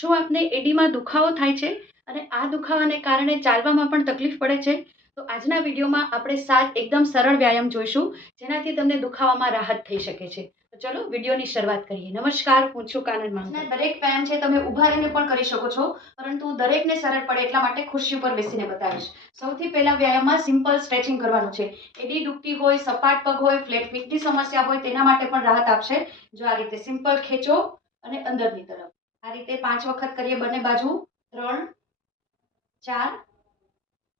શું આપને એડીમાં દુખાવો થાય છે અને આ દુખાવાને કારણે ચાલવામાં પણ તકલીફ પડે છે? તો આજના વિડીયોમાં આપણે 7 એકદમ સરળ વ્યાયામ જોઈશું જેનાથી તમને દુખાવામાં રાહત થઈ શકે છે. તો ચલો વિડીયોની શરૂઆત કરીએ. નમસ્કાર, હું છું કાનન માંગલ. દરેક વ્યાયામ છે તમે ઊભા રહીને પણ કરી શકો છો, પરંતુ દરેકને સરળ પડે એટલા માટે ખુરશી ઉપર બેસીને બતાવીશ. સૌથી પહેલા વ્યાયામમાં સિમ્પલ સ્ટ્રેચિંગ કરવાનું છે. એડી દુખતી હોય, સપાટ પગ હોય, ફ્લેટ ફીટની સમસ્યા હોય તેના માટે પણ રાહત આપશે. જો આ રીતે સિમ્પલ ખેંચો અને અંદરની તરફ આ રીતે 5 વખત કરીએ બંને બાજુ. 3 4.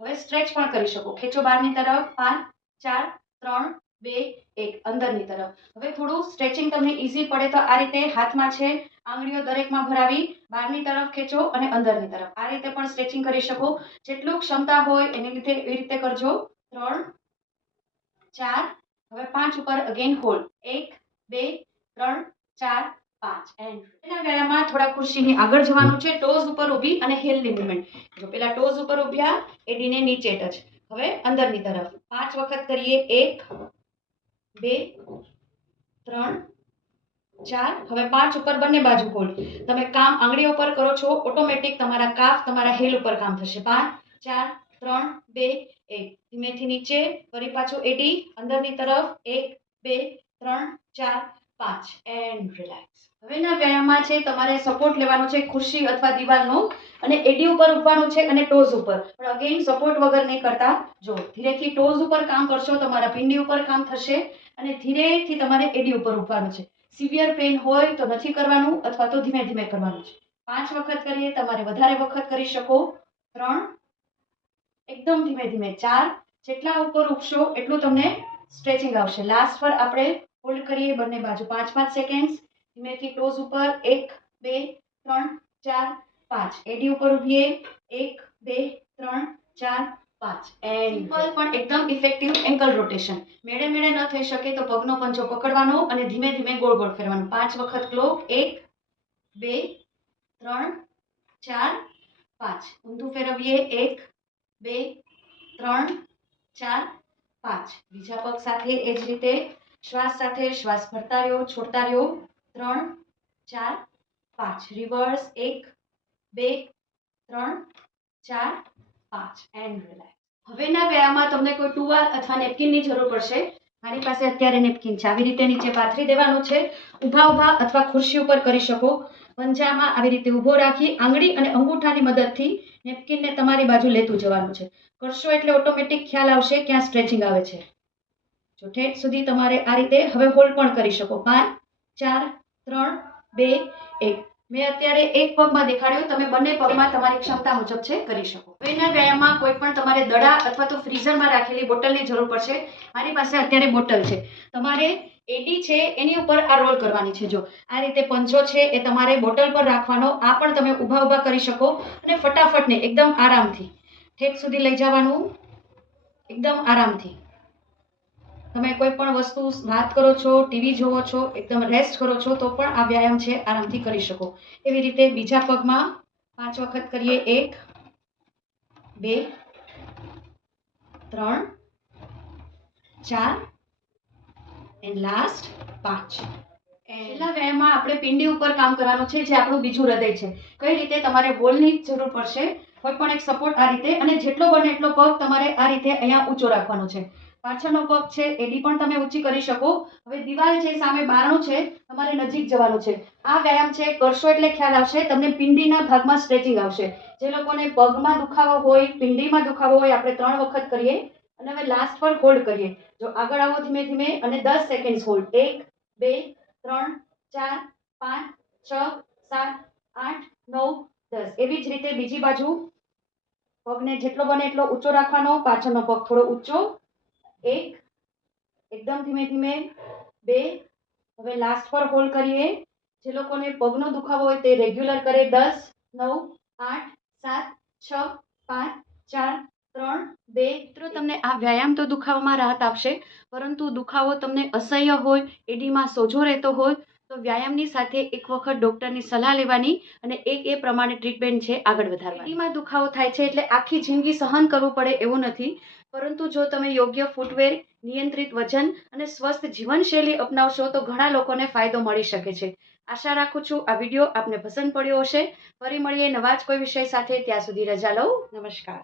હવે સ્ટ્રેચ પણ કરી શકો. ખેંચો બહારની તરફ. 5 4 3 2 1 અંદરની તરફ. હવે થોડું સ્ટ્રેચિંગ તમને ઈઝી પડે તો આ રીતે હાથમાં છે આંગળીઓ દરેકમાં ભરાવી બહારની તરફ ખેંચો અને અંદરની તરફ. આ રીતે પણ સ્ટ્રેચિંગ કરી શકો. જેટલું ક્ષમતા હોય એને લીધે એ રીતે કરજો. 3 4. હવે 5 ઉપર અગેન હોલ્ડ. 1 2 3 4 5. એના વ્યાયામમાં થોડા ખુરશીની આગળ જવાનું છે. ટોઝ ઉપર ઊભી અને હીલની મૂવમેન્ટ. જો પેલા ટોઝ ઉપર ઊભ્યા, એડીને નીચે ટચ. હવે અંદરની તરફ 5 વખત કરીએ. 1 2 3 4. હવે 5 ઉપર બંને બાજુ હોલ્ડ. તમે કામ આંગળીઓ પર કરો છો, ઓટોમેટિક તમારા કાફ તમારા હીલ ઉપર કામ થશે. 5 4 3 2 1. ધીમેથી નીચે, ફરી પાછું એડી અંદરની તરફ. 1 2 3 4 5 એન્ડ રિલેક્સ. હવેના વ્યાયામમાં છે તમારે સપોર્ટ લેવાનો છે ખુરશી અથવા દિવાલનો અને એડી ઉપર ઉભવાનું છે અને ટોઝ ઉપર. પણ અગેન સપોર્ટ વગર નહીં કરતા. જો ધીરેથી ટોઝ ઉપર કામ કરશો, તમારા પિંડી ઉપર કામ થશે અને ધીરેથી તમારે એડી ઉપર ઉભવાનું છે. સિવિયર પેઇન હોય તો નથી કરવાનું અથવા તો ધીમે ધીમે કરવાનું છે. 5 વખત કરીએ. તમારે વધારે વખત કરી શકો. 3 એકદમ ધીમે ધીમે. 4 જેટલા ઉપર ઉઠશો એટલું તમને સ્ટ્રેચિંગ આવશે. લાસ્ટ પર આપણે હોલ્ડ કરીએ બંને બાજુ 5-5 સેકન્ડ. ધીમેથી ટોઝ ઉપર. 1 2 3 4 5. એડી ઉપર ઉભીએ. 1 2 3 4 5 એન્ડ સિમ્પલ પણ એકદમ ઇફેક્ટિવ એન્કલ રોટેશન. મેળે મેળે ન થઈ શકે તો પગનો પંજો પકડવાનો અને ધીમે ધીમે ગોળ ગોળ ફેરવાનું. 5 વખત ક્લોક. 1 2 3 4 5. ઊંધું ફેરવીએ. 1 2 3 4 5. બીજા પગ સાથે એ જ રીતે શ્વાસ સાથે શ્વાસ ભરતા રહ્યો, છોડતા રહ્યો. 3 4 5. રિવર્સ. 1 2 3 4 5 and relax. હવેના વ્યાયામમાં તમને કોઈ ટુવાલ અથવા નેપકિનની જરૂર પડશે. મારી પાસે અત્યારે નેપકિન છે. આવી રીતે નીચે પાથરી દેવાનું છે. ઊભા ઊભા અથવા ખુરશી ઉપર કરી શકો. પંજામાં આવી રીતે ઊભો રાખી આંગળી અને અંગૂઠાની મદદથી નેપકિનને તમારી બાજુ લેતું જવાનું છે. કરશો એટલે ઓટોમેટિક ખ્યાલ આવશે ક્યાં સ્ટ્રેચિંગ આવે છે. જો ઠેઠ સુધી તમારે આ રીતે હવે હોલ્ડ પણ કરી શકો. 5 4 3 2 1. મેં અત્યારે એક પગમાં દેખાડ્યું, તમે બંને પગમાં તમારી ક્ષમતા મુજબ છે કરી શકો. હવેના વ્યાયામમાં કોઈ પણ તમારે દડા અથવા તો ફ્રીઝરમાં રાખેલી બોટલની જરૂર પડશે. મારી પાસે અત્યારે બોટલ છે. તમારે એડી છે એની ઉપર આ રોલ કરવાની છે. જો આ રીતે પંજો છે એ તમારે બોટલ પર રાખવાનો. આ પણ તમે ઊભા ઊભા કરી શકો અને ફટાફટ ને એકદમ આરામથી ઠેઠ સુધી લઈ જવાનું. એકદમ આરામથી. તમે કોઈ પણ વસ્તુ વાત કરો છો, ટીવી જોવો છો, એકદમ રેસ્ટ કરો છો તો પણ આ વ્યાયામ છે આરામથી કરી શકો. એવી રીતે બીજા પગમાં 5 વખત કરીએ. 1 2 3 4 એન્ડ લાસ્ટ 5. છેલ્લા વ્યાયામમાં આપણે પિંડી ઉપર કામ કરવાનું છે, જે આપણું બીજું હૃદય છે. કઈ રીતે? તમારે વોલની જરૂર પડશે. કોઈ પણ એક સપોર્ટ આ રીતે, અને જેટલો બને એટલો પગ તમારે આ રીતે અહીંયા ઊંચો રાખવાનો છે. પાછળનો પગ છે એડી પણ તમે ઊંચી કરી શકો. હવે દિવાલ છે, સામે બારણું છે, તમારે નજીક જવાનું છે. આ વ્યાયામ છે કરશો એટલે ખ્યાલ આવશે તમને પિંડીના ભાગમાં સ્ટ્રેચિંગ આવશે. જે લોકોને પગમાં દુખાવો હોય, પિંડીમાં દુખાવો હોય, આપણે 3 વખત કરીએ અને હવે લાસ્ટ પર હોલ્ડ કરીએ. જો આગળ આવો ધીમે ધીમે અને 10 સેકન્ડ હોલ્ડ. 1 2 3 4 5 6 7 8 9 10. એવી જ રીતે બીજી બાજુ પગને જેટલો બને એટલો ઊંચો રાખવાનો. પાછળનો પગ થોડો ઊંચો. 1 એકદમ ધીમે ધીમે. 2. હવે લાસ્ટ પર હોલ્ડ કરીએ. જે લોકોને પગનો દુખાવો હોય તે રેગ્યુલર કરે. 10 9 8 7 6 5 4 3 2. મિત્રો તમને આ વ્યાયામ તો દુખાવામાં રાહત આપશે, પરંતુ દુખાવો તમને અસહ્ય હોય, એડીમાં સોજો રહેતો હોય તો વ્યાયામની સાથે એક વખત ડોક્ટરની સલાહ લેવાની અને એ પ્રમાણે ટ્રીટમેન્ટ છે આગળ વધારવાની. એડીમાં દુખાવો થાય છે એટલે આખી જિંદગી સહન કરવું પડે એવું નથી, પરંતુ જો તમે યોગ્ય ફૂટવેર, નિયંત્રિત વજન અને સ્વસ્થ જીવનશૈલી અપનાવશો તો ઘણા લોકોને ફાયદો મળી શકે છે. આશા રાખું છું આ વિડીયો આપને પસંદ પડ્યો હશે. ફરી મળીએ નવા જ કોઈ વિષય સાથે. ત્યાં સુધી રજા લઉં. નમસ્કાર.